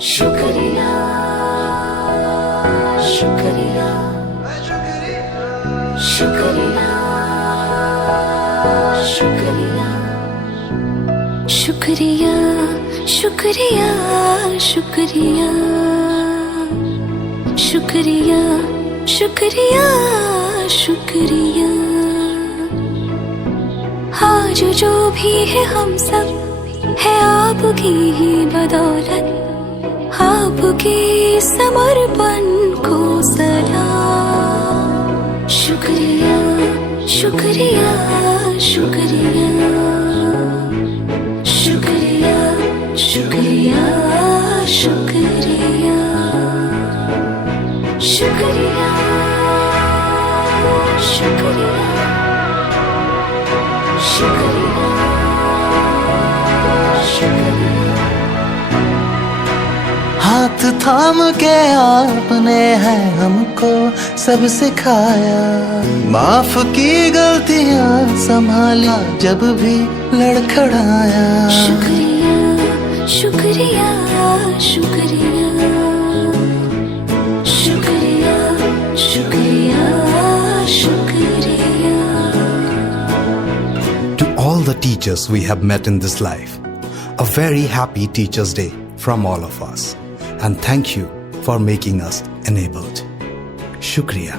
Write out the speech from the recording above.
शुक्रिया शुक्रिया शुक्रिया शुक्रिया शुक्रिया शुक्रिया शुक्रिया शुक्रिया शुक्रिया शुक्रिया। आज जो भी है हम सब है आपकी ही बदौलत, आपके समर्पण को सलाम। शुक्रिया शुक्रिया शुक्रिया शुक्रिया शुक्रिया शुक्रिया शुक्रिया शुक्रिया शुक्रिया शुक्रिया। हाथ थाम के आपने है हमको सब सिखाया, माफ की गलतियां संभाला जब भी लड़खड़ाया। शुक्रिया शुक्रिया शुक्रिया शुक्रिया शुक्रिया शुक्रिया। To all the teachers we have met in this life, a very happy Teachers' Day from all of us. And thank you for making us enabled. Shukriya.